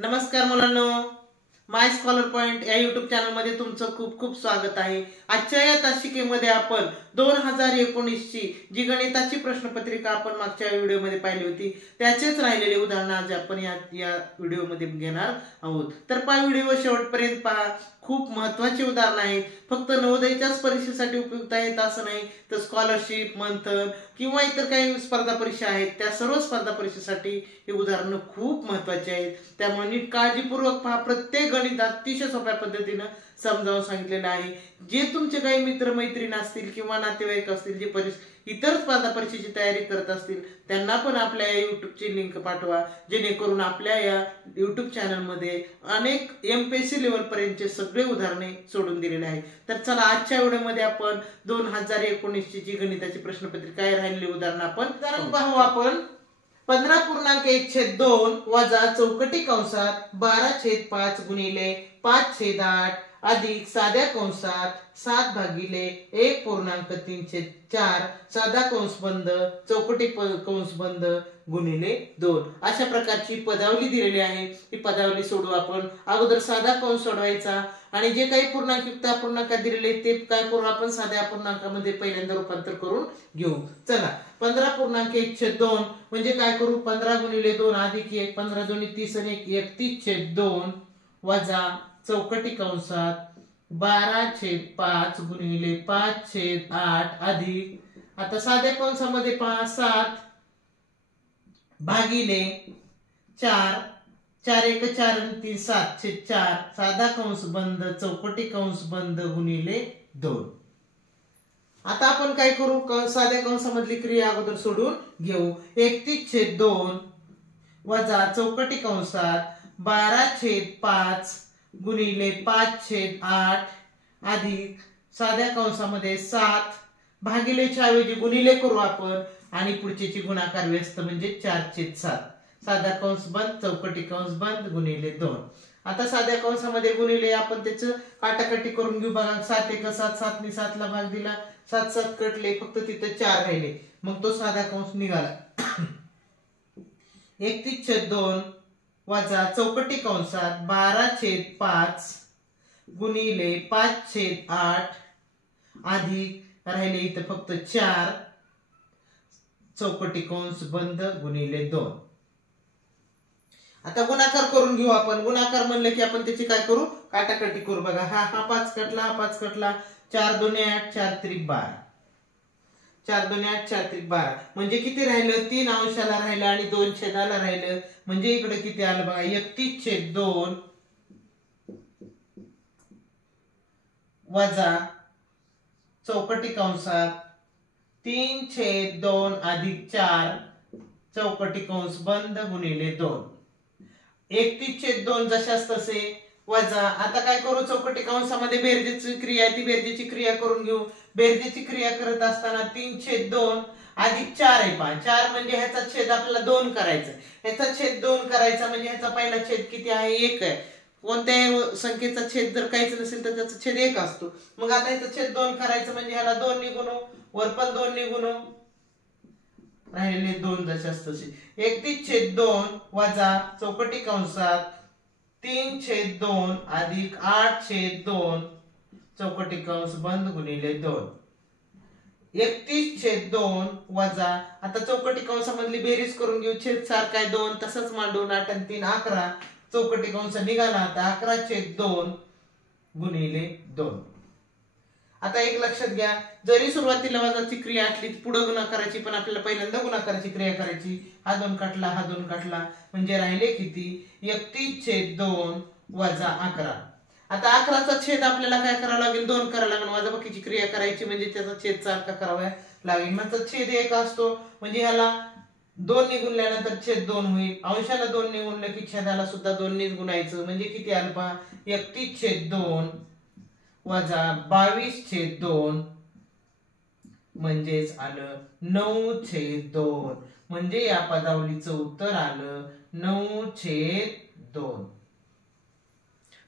नमस्कार मुलांनो, माय scholar point या युट्यूब चॅनल मध्ये तुमचं खूप खूप स्वागत आहे। आजच्या या तासिकेमध्ये आपण 2019 ची जी गणिताची प्रश्नपत्रिका आपण मागच्या व्हिडिओमध्ये पाहिली होती त्याचेच राहिलेले उदाहरण आज आपण या व्हिडिओमध्ये घेणार आहोत। तर पहा व्हिडिओ शेवटपर्यंत पहा, खूप महत्त्वाचे उदाहरण आहेत। फक्त नवोदयच्याच परीक्षेसाठी उपयुक्त आहेत असं नाही, तर स्कॉलरशिप, मंथन किंवा इतर काही स्पर्धा परीक्षा आहेत त्या सर्व स्पर्धा परीक्षेसाठी हे उदाहरण खूप महत्त्वाचे आहेत। त्यामुळे नीट काळजीपूर्वक पहा। प्रत्येक गणित अतिशय सोप्या पद्धतीने समजावून सांगितलेलं आहे। जे तुमचे काही मित्र मैत्रीण असतील किंवा नातेवाईक असतील जे इतर स्पर्धा परीक्षेची तयारी करत असतील त्यांना पण आपल्या युट्यूबची लिंक पाठवा, जेणेकरून आपल्या या युट्यूब चॅनल मध्ये अनेक एमपीएससी लेवल पर्यंतचे सगळे उदाहरणे सोडून दिलेले आहेत। तर चला आजच्या व्हिडिओमध्ये आपण 2019 ची गणिताची प्रश्नपत्रिका काय राहिलेली उदाहरण आपण पाहू। आपण 15.1/2 वजा चौकटी कंसात 12/5 गुणिले 5/8 अधिक साध्या कंसात 7/1.3/4 साधा कंस बंद चौकटी कंस बंद गुणिले 2 अशा प्रकारची पदावली दिलेली आहे। ही पदावली सोडवू आपण। अगोदर साधा कंस सोडवायचा आणि जे काही पूर्णांकयुक्त अपूर्णांक दिलेले ते काय करू आपण साध्या अपूर्णांकामध्ये पहिल्यांदा रूपांतर करून घेऊ। चला 15.1/2 म्हणजे काय करू 15 गुणिले 2 अधिक 1 15 दोन्ही 30 आणि 1 31/2 वजा चौकटी कंसात 12/5 गुणिले 5/8 अधिक आता साध्या कंसामध्ये 7 भागिले 4 4 1 4 आणि 3 7/4 साधा कंस बंद चौकटी कंस बंद गुणिले 2। आता आपण काय करू साध्या कंसामधली क्रिया अगोदर सोडून घेऊ। 31/2 वजा चौकटी कंसात 12/5 गुणिले 5/8 अधिक साध्या कंसामध्ये 7 भागिले च्या ऐवजी गुणिले करू आपण आणि पुढचेची गुणाकार व्यस्त म्हणजे 4/7 साधा कंस बंद चौकटी कंस बंद गुणिले 2। आता साध्या कंसामध्ये गुणिले आपण त्याचं काटाकाटी करून घेऊ। बघा 7 1 7 7 ने 7 ला भाग दिला 7 7 कटले फक्त तिथे 4 राहिले मग तो साधा कंस निघाला। 31/2 वजा चौकटी कंसात 12/5 गुणिले 5/8 अधिक राहिले इथे फक्त 4 चौकटी कंस बंद गुणिले 2। आता गुणाकार करून घेऊ आपण। गुणाकार म्हणलं की आपण त्याची काय करू काटाकाटी करू। बघा हा 5 कटला हा 5 कटला 4 2 8 4 3 12 4 2 8 4 3 12 म्हणजे किती राहिलं 3 अंशाला राहिलं आणि 2 छेदाला राहिलं म्हणजे इकडे किती आलं बघा 31/2 वजा चौकटी कंसात 3/2 अधिक 4 चौकटी कंस बंद गुणिले 2। 31/2 जशास तसे वजा आता काय करू चौकटी कंसामध्ये बेरजेची क्रिया आहे ती बेरजेची क्रिया करून घेऊ। बेरजेची क्रिया करत असताना 3/2 अधिक 4 आहे पहा 4 म्हणजे ह्याचा छेद आपल्याला 2 करायचा ह्याचा छेद 2 करायचा म्हणजे ह्याचा पहिला छेद किती आहे 1 आहे। कोणत्याही संख्येचा छेद जर काहीच नसेल तर त्याचा छेद 1 असतो। मग आता ह्याचा छेद 2 करायचं म्हणजे ह्याला 2 ने गुणू वर पण 2 ने गुणू राहिले 2 जशास तसे 31/2 वजा चौकटी कंसात 3/2 अधिक 8/2 चौकटी कंस बंद गुणिले 2। 31/2 वजा आता चौकटी कंसामधली बेरीज करून घेऊ। छेद सारखा आहे 2 तसंच मांडून 8 आणि 3 11 चौकटी कंस निघाला आता 11/2 गुणिले 2। आता एक लक्षात घ्या जरी सुरुवातीला वजाची क्रिया असली पुढे गुणाकाराची पण आपल्याला पहिल्यांदा गुणाकाराची क्रिया करायची। हा 2 काटला हा 2 काटला म्हणजे राहिले किती 31/2 वजा 11। आता 11चा छेद आपल्याला काय करावं लागेल 2 करावं लागेल वजाबाकीची क्रिया करायची म्हणजे त्याचा छेद सारखा करावा लागेल। मग छेद 1 असतो म्हणजे ह्याला 2 ने गुणल्यानंतर छेद 2 होईल। अंशाला 2 ने गुणलं की छेदाला सुद्धा 2 ने गुणायचं म्हणजे किती आलं पहा 31/2 वजा 22/2 म्हणजेच आलं 9/2 म्हणजे या पदावलीचं उत्तर आलं 9/2।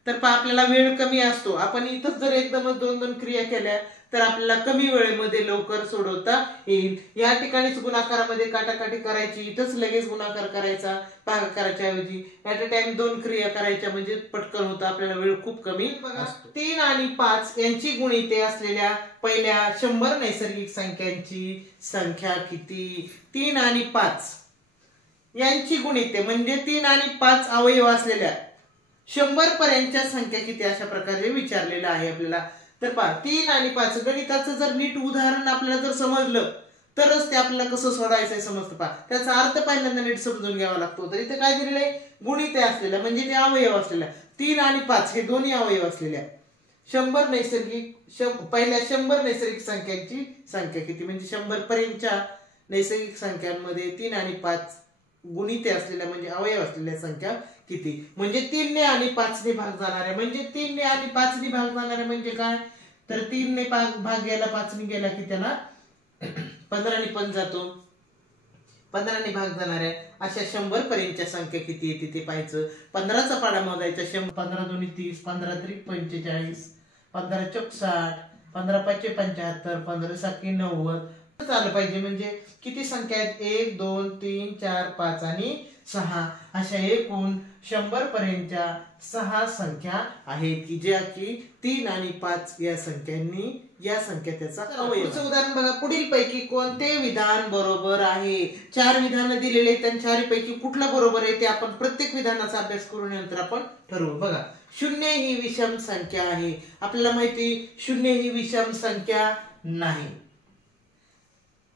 तर पहा आपल्याला वेळ कमी असतो आपण इथं जर एकदमच 2 क्रिया केल्या तर आपल्याला कमी वेळेमध्ये लवकर सोडवता येईल. या ठिकाणीच गुणाकारामध्ये काटाकाटी करायची, इथंच लगेच गुणाकार करायचा भागाकाराच्या ऐवजी. ऍट अ टाइम 2 क्रिया करायच्या म्हणजे पटकन होतं, आपल्याला वेळ खूप कमी. बघा 3 आणि 5 यांची गुणिते असलेल्या पहिल्या 100 नैसर्गिक संख्यांची संख्या किती? 3 आणि 5 यांची गुणिते म्हणजे 3 आणि 5 अवयव असलेल्या 100 पर्यंतच्या संख्या किती, अशा प्रकारे विचारलेलं आहे आपल्याला. तर पहा 3 आणि 5 गणिताचं जर नीट उदाहरण आपल्याला जर समजलं तरच ते आपल्याला कसं सोडायचंय समजतं. पहा त्याचा अर्थ पहिल्यांदा नीट समजून घ्यावा लागतो. तर इथे काय दिलेलं आहे? गुणिते असलेल्या म्हणजे ते अवयव असलेल्या 3 आणि 5 हे दोन्ही अवयव असलेल्या 100 नैसर्गिक पहिल्या 100 नैसर्गिक संख्यांची संख्या किती, म्हणजे 100 पर्यंतच्या नैसर्गिक संख्यांमध्ये 3 आणि 5 गुणिते असलेल्या म्हणजे अवयव असलेल्या संख्या किती. म्हणजे 3 ने आणि 5 ने भाग जाणारे म्हणजे 3 ने आणि 5 ने भाग जाणारे म्हणजे काय, तर 3 ने भाग गेला 5 ने गेला की त्याला 15 ने पण जातो. 15 ने भाग जाणाऱ्या अशा 100 पर्यंतच्या संख्या किती येते ते पाहायचं. 15चा पाडा मोजायचा. 15 दोन्ही 30, 15 त्रिक 45, 15 चौक 60, 15 पाचे 75, 15 साकी 90 आलं पाहिजे. म्हणजे किती संख्या आहेत? 1 2 3 4 5 आणि 6 अशा एकूण 100 पर्यंतच्या 6 संख्या आहेत की ज्या की 3 आणि 5 या संख्या त्याचा अवयव. पुढचं उदाहरण बघा. पुढील पैकी कोणते विधान बरोबर आहे? 4 विधान दिलेले आहेत, त्या 4 पैकी कुठलं बरोबर आहे ते आपण प्रत्येक विधानाचा अभ्यास करून नंतर आपण ठरवू. बघा 0 ही विषम संख्या आहे. आपल्याला माहिती 0 ही विषम संख्या नाही,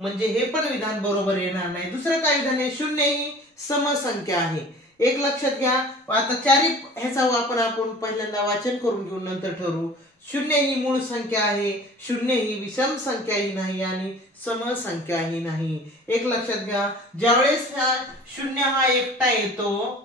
म्हणजे हे पण विधान बरोबर येणार नाही. दुसरं काय विधान आहे? 0 ही समसंख्या आहे. एक लक्षात घ्या. आता 4 ह्याचा आपण पहिल्यांदा वाचन करून घेऊन नंतर ठरवू. 0 ही मूळ संख्या आहे, 0 ही विषम संख्याही नाही आणि समसंख्याही नाही. एक लक्षात घ्या. ज्यावेळेस 0 हा एकटा येतो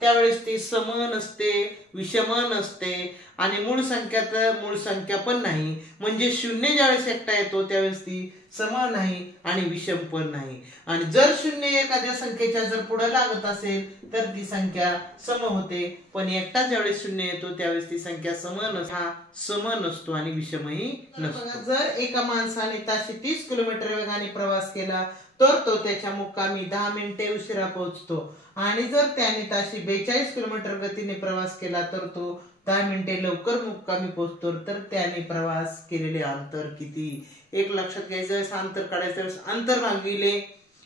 त्यावेळेस ती सम नसते, विषम नसते आणि मूळ संख्या पण नाही. म्हणजे 0 ज्यावेळेस एकटा येतो त्यावेळेस ती सम नाही आणि विषम पण नाही. आणि जर 0 एखाद्या संख्येच्या जर पुढे लागत असेल तर ती संख्या सम होते, पण एकटा ज्यावेळेस 0 येतो त्यावेळेस ती संख्या सम नसतो आणि विषमही नसतो. जर एका माणसाने ताशी 30 किलोमीटर वेगाने प्रवास केला तर तो त्याच्या मुक्कामी 10 मिनिटे उशिरा पोहोचतो. आणि जर त्याने ताशी 42 किलोमीटर गतीने प्रवास केला तर तो 10 मिनिटे लवकर मुक्कामी पोहोचतो. तर त्याने प्रवास केलेले अंतर किती? एक लक्षात घ्यायचं, अंतर काढायचं, अंतर भागिले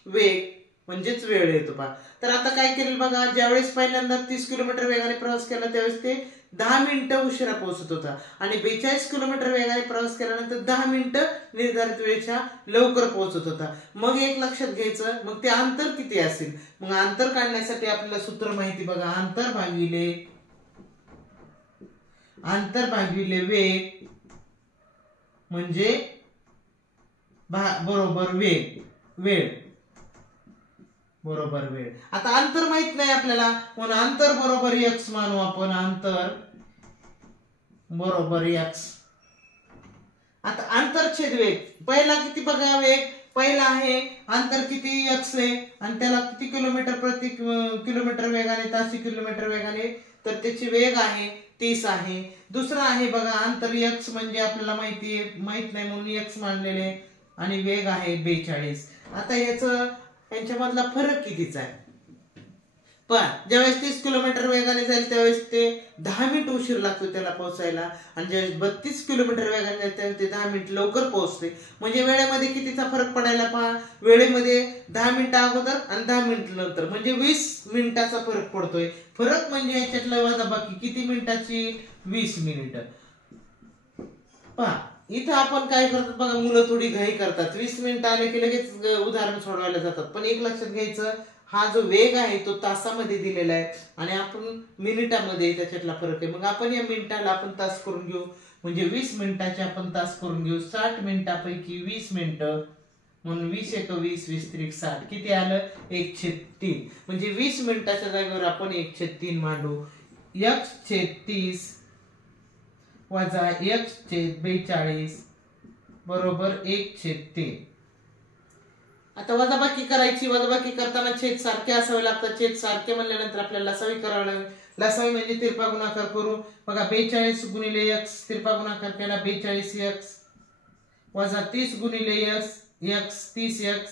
वेग म्हणजेच वेळ येतो पहा. तर आता काय केलं बघा. ज्यावेळेस पहिल्यांदा 30 किलोमीटर वेगाने प्रवास केला त्यावेळेस ते 10 मिनिटं उशिरा पोहोचत होता आणि 42 किलोमीटर वेगाने प्रवास केल्यानंतर 10 मिनिटं निर्धारित वेळेच्या लवकर पोहोचत होता. मग एक लक्षात घ्यायचं, मग ते अंतर किती असेल? मग अंतर काढण्यासाठी आपल्याला सूत्र माहिती बघा. अंतर भागिले वेग म्हणजे बरोबर वेळ बरोबर वेळ. आता अंतर माहित नाही आपल्याला म्हणून अंतर बरोबर x मानू आपण. अंतर बरोबर x. आता अंतर छेद वेग पहिला किती बघा. वेग पहिला आहे, अंतर किती x आहे आणि त्याला किती किलोमीटर प्रति किलोमीटर वेगाने, ताशी किलोमीटर वेगाने, तर त्याची वेग आहे 30 आहे. दुसरा आहे बघा अंतर x म्हणजे आपल्याला माहित नाही म्हणून x मानलेले आणि वेग आहे 42. आता यांच्यामधला फरक कितीचा आहे? पण ज्यावेळेस 30 किलोमीटर वेगाने जाईल त्यावेळेस ते 10 मिनिट उशीर लागतो त्याला पोहोचायला आणि ज्यावेळेस 32 किलोमीटर वेगाने जाईल त्यावेळेस ते 10 मिनिट लवकर पोहोचते. म्हणजे वेळेमध्ये कितीचा फरक पडायला पहा. वेळेमध्ये 10 मिनिटं अगोदर आणि 10 मिनिट नंतर म्हणजे 20 मिनिटाचा फरक पडतोय. फरक म्हणजे याच्यातला वजाबाकी किती मिनिटाची? 20 मिनिटं. पहा इथं आपण काय करतात बघा. मुलं थोडी घाई करतात. 20 मिनिटं आले की लगेच उदाहरण सोडवायला जातात. पण एक लक्षात घ्यायचं, हा जो वेग आहे तो तासामध्ये दिलेला आहे आणि आपण मिनिटामध्ये त्याच्यातला फरक आहे. मग आपण या मिनिटाला आपण तास करून घेऊ. म्हणजे 20 मिनिटाचे आपण तास करून घेऊ. 60 मिनिटापैकी 20 मिनिटं म्हणून 20 × 20 20 × 60 किती आलं? 1/3. म्हणजे 20 मिनिटाच्या जागेवर आपण 1/3 मांडू. x/30 वजा x/42 बरोबर 1/3. आता वजाबाकी करायची. वजाबाकी करताना छेद सारखे असावे लागतात. छेद सारखे म्हणल्यानंतर आपल्याला लसावी करावी लागेल. लसावी म्हणजे तिरपा गुणाकार करू. बघा 42 × x तिरपा गुणाकार केला 42x वजा 30 गुणिले x 30x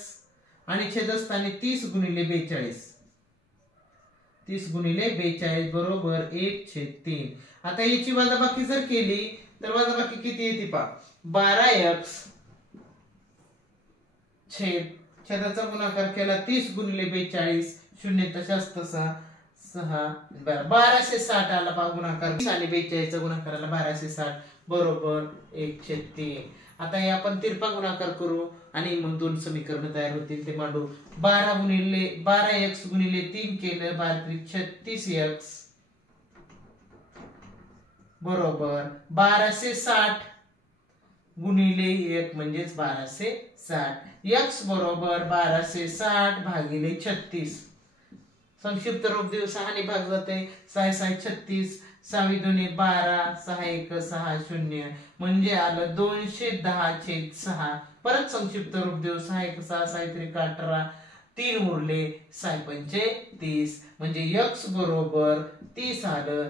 आणि छेदस्थानी 30 गुणिले 42. 30 गुणिले 42 बरोबर 1/3. आता याची वजाबाकी जर केली तर वजाबाकी किती येते पहा. 12x छेदाचा गुणाकार केला 30 गुणिले 42 शून्य तशाच तसा 6 1260 आला पहा गुणाकार. 30 आणि 42 चा गुणाकार आला 1260 बरोबर 1/3. आता हे आपण तिरपा गुणाकार करू आणि मग दोन समीकरण तयार होतील ते मांडू. 12x गुणिले 3 केलं 36x बरोबर 1260 गुणिले 1 म्हणजेच 1260. x बरोबर 1260 भागिले 36. संक्षिप्त रूप देऊ 6 ने भाग जाते 6 6 36 6 2 12 6 1 6 0 म्हणजे आलं 210/6. परत संक्षिप्त रूप देऊ 6 1 6 6 3 18 3 उरले 6 पंचे 30 म्हणजे x बरोबर 30 आलं.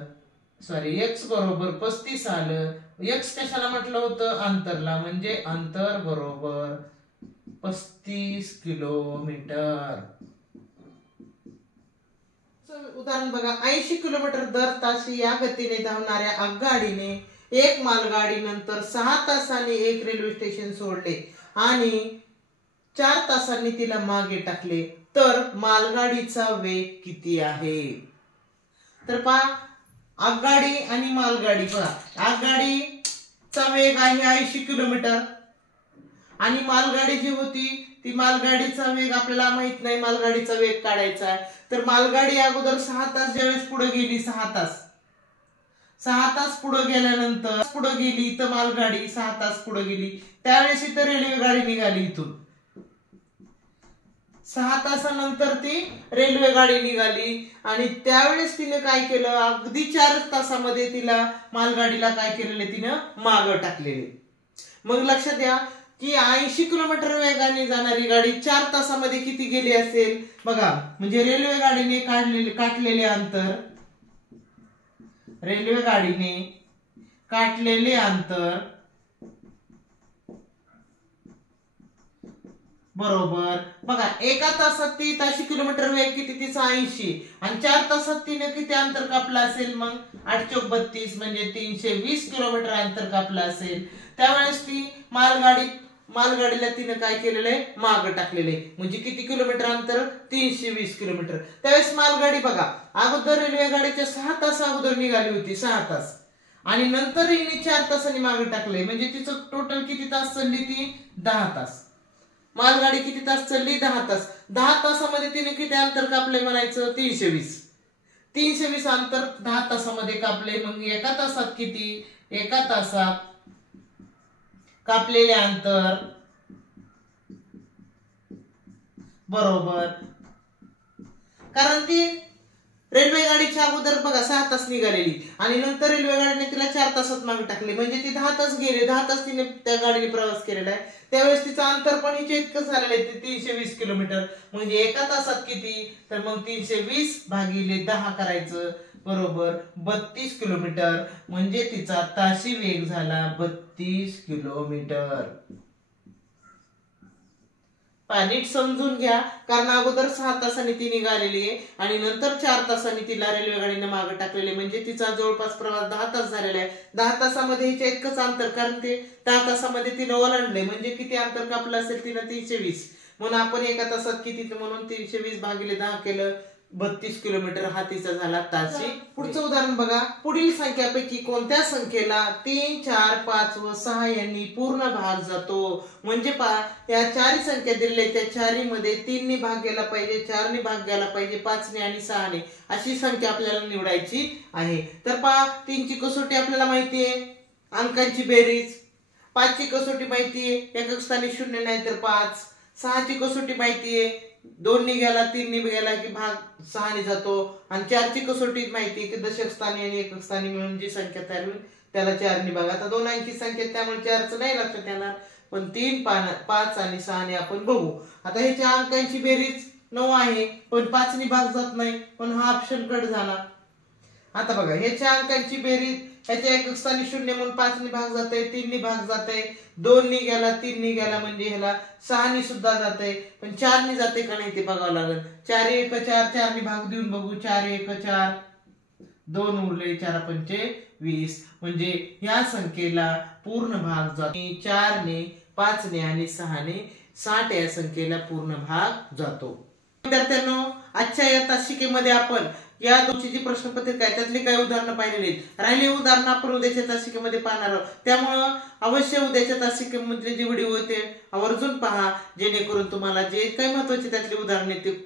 सॉरी x बरोबर 35 आलं. x कशाला म्हटलं होतं अंतरला म्हणजे अंतर बरोबर 35 किलोमीटर. उदाहरण बघा 80 किलोमीटर दर तास या गतीने धावणाऱ्या आगगाडीने एक मालगाडी नंतर 6 तासांनी एक रेल्वे स्टेशन सोडले आणि 4 तासांनी तिला मागे टाकले तर मालगाडीचा वेग किती आहे. तर पहा आगगाडी आणि मालगाडी. पहा आगगाडीचा वेग आहे 80 किलोमीटर आणि मालगाडी जी होती ती मालगाडीचा वेग आपल्याला माहित नाही. मालगाडीचा वेग काढायचा आहे तर मालगाडी अगोदर 6 तास ज्यावेळेस पुढे गेली 6 तास पुढे गेल्यानंतर पुढे गेली तर मालगाडी 6 तास पुढे गेली त्यावेळेस इथं रेल्वे गाडी निघाली. इथून 6 तासानंतर ती रेल्वे गाडी निघाली आणि त्यावेळेस तिने काय केलं अगदी 4 तासामध्ये तिला मालगाडीला काय केलेले तिनं मागं टाकलेले. मग लक्षात द्या की 80 किलोमीटर वेगाने जाणारी गाडी 4 तासामध्ये किती गेली असेल बघा. म्हणजे रेल्वे गाडीने काटलेले अंतर बरोबर बघा. एका तासात ती 80 किलोमीटर वेग किती तिचा 80 आणि 4 तासात तिने किती अंतर कापलं असेल मग 8 चौक 32 म्हणजे 320 किलोमीटर अंतर कापलं असेल. त्यावेळेस ती मालगाडीला तिने काय केलेलं आहे मागं टाकलेले म्हणजे किती किलोमीटर अंतर 320 किलोमीटर. त्यावेळेस मालगाडी बघा अगोदर रेल्वे गाडीच्या 6 तास अगोदर निघाली होती 6 तास आणि नंतर हिने 4 तासांनी मागं टाकले म्हणजे तिचं टोटल किती तास चालली ती 10 तास. मालगाडी किती तास चालली 10 तास. 10 तासामध्ये तिने किती अंतर कापले म्हणायचं 320 अंतर 10 तासामध्ये कापले. मग एका तासात किती एका तासात कापलेले अंतर बरोबर कारण ती रेल्वे गाडीच्या अगोदर बघा 6 तास निघालेली आणि नंतर रेल्वे गाडीने तिला 4 तासात मागे टाकले म्हणजे ती 10 तास गेले. 10 तास तिने त्या गाडीने प्रवास केलेला आहे त्यावेळेस तिचं अंतर पण हिचे इतकं झालेलं आहे ते 320 किलोमीटर. म्हणजे एका तासात किती तर मग 320 भागिले 10 करायचं बरोबर 32 किलोमीटर म्हणजे तिचा ताशी वेग झाला 32 किलोमीटर. नीट समजून घ्या कारण अगोदर 6 तासांनी ती निघालेली आहे आणि नंतर 4 तासांनी तिला रेल्वे गाडीने मागे टाकलेले म्हणजे तिचा जवळपास प्रवास 10 तास झालेला आहे. 10 तासामध्ये हिचे इतकंच अंतर कारण ते 10 तासामध्ये तिने ओलांडले म्हणजे किती अंतर कापलं असेल तिनं 320 म्हणून आपण एका तासात किती म्हणून 320 भागिले 10 केलं 32 किलोमीटर हा तिचा झाला ताशी. पुढचं उदाहरण बघा. पुढील संख्यापैकी कोणत्या संख्येला 3 4 5 व 6 यांनी पूर्ण भाग जातो. म्हणजे पहा या चारही संख्या दिलेल्या त्या चारही मध्ये 3 ने भाग गेला पाहिजे 4 ने भाग गेला पाहिजे 5 ने आणि 6 ने अशी संख्या आपल्याला निवडायची आहे. तर पहा 3 ची कसोटी आपल्याला माहिती आहे अंकांची बेरीज. 5 ची कसोटी माहिती आहे एकक स्थानी 0 नाही तर 5. 6 ची कसोटी माहिती आहे 2 ने गेला 3 ने गेला की भाग 6 ने जातो आणि 4 ची कसोटी माहिती आहे की दशक स्थानी आणि एकक स्थानी मिळून जी संख्या तयार होईल त्याला 4 ने भाग. आता 2 अंकी संख्या त्यामुळे 4चं नाही लक्षात येणार पण 3 5 आणि 6 ने आपण बघू. आता ह्याच्या अंकांची बेरीज 9 आहे पण 5 ने भाग जात नाही पण हा ऑप्शन कट झाला. आता बघा ह्याच्या अंकांची बेरीज, ह्याच्या एकक स्थानी 0 म्हणून 5 ने भाग जाते, 3 ने भाग जाते, 2 ने गेला, 3 ने गेला म्हणजे ह्याला 6 ने सुद्धा जाते, पण 4 ने जाते का नाही ते बघावं लागेल. 4 1 4, 4 ने भाग देऊन बघू. 4 1 4, 2 उरले, 4 पंचे 20 म्हणजे ह्या संख्येला पूर्ण भाग जातो. 4 ने, 5 ने आणि 6 ने 60 या संख्येला पूर्ण भाग जातो. विद्यार्थ्यांनो, आजच्या या तासिकेमध्ये आपण या दोनची जी प्रश्नपत्रिका आहे त्यातली काही उदाहरणं पाहिलेली आहेत. राहिलेली उदाहरणं आपण उद्याच्या तासिकेमध्ये पाहणार आहोत. त्यामुळं अवश्य उद्याच्या तासिकेमधले जे व्हिडिओ होते आवर्जून पहा, जेणेकरून तुम्हाला जे काही महत्त्वाचे त्यातली उदाहरणे ते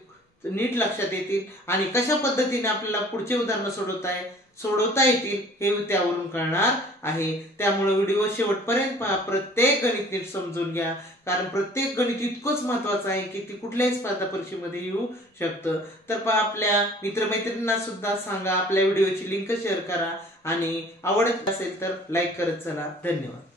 नीट लक्षात येतील आणि कशा पद्धतीने आपल्याला पुढचे उदाहरणं सोडवता येतील हे त्यावरून कळणार आहे. त्यामुळे व्हिडिओ शेवटपर्यंत पहा, प्रत्येक गणित नीट समजून घ्या, कारण प्रत्येक गणित इतकंच महत्वाचं आहे की ती कुठल्याही स्पर्धा परीक्षेमध्ये येऊ शकतं. तर पहा, आपल्या मित्रमैत्रिणींना सुद्धा सांगा, आपल्या व्हिडिओची लिंक शेअर करा आणि आवडत असेल तर लाईक करत चला. धन्यवाद.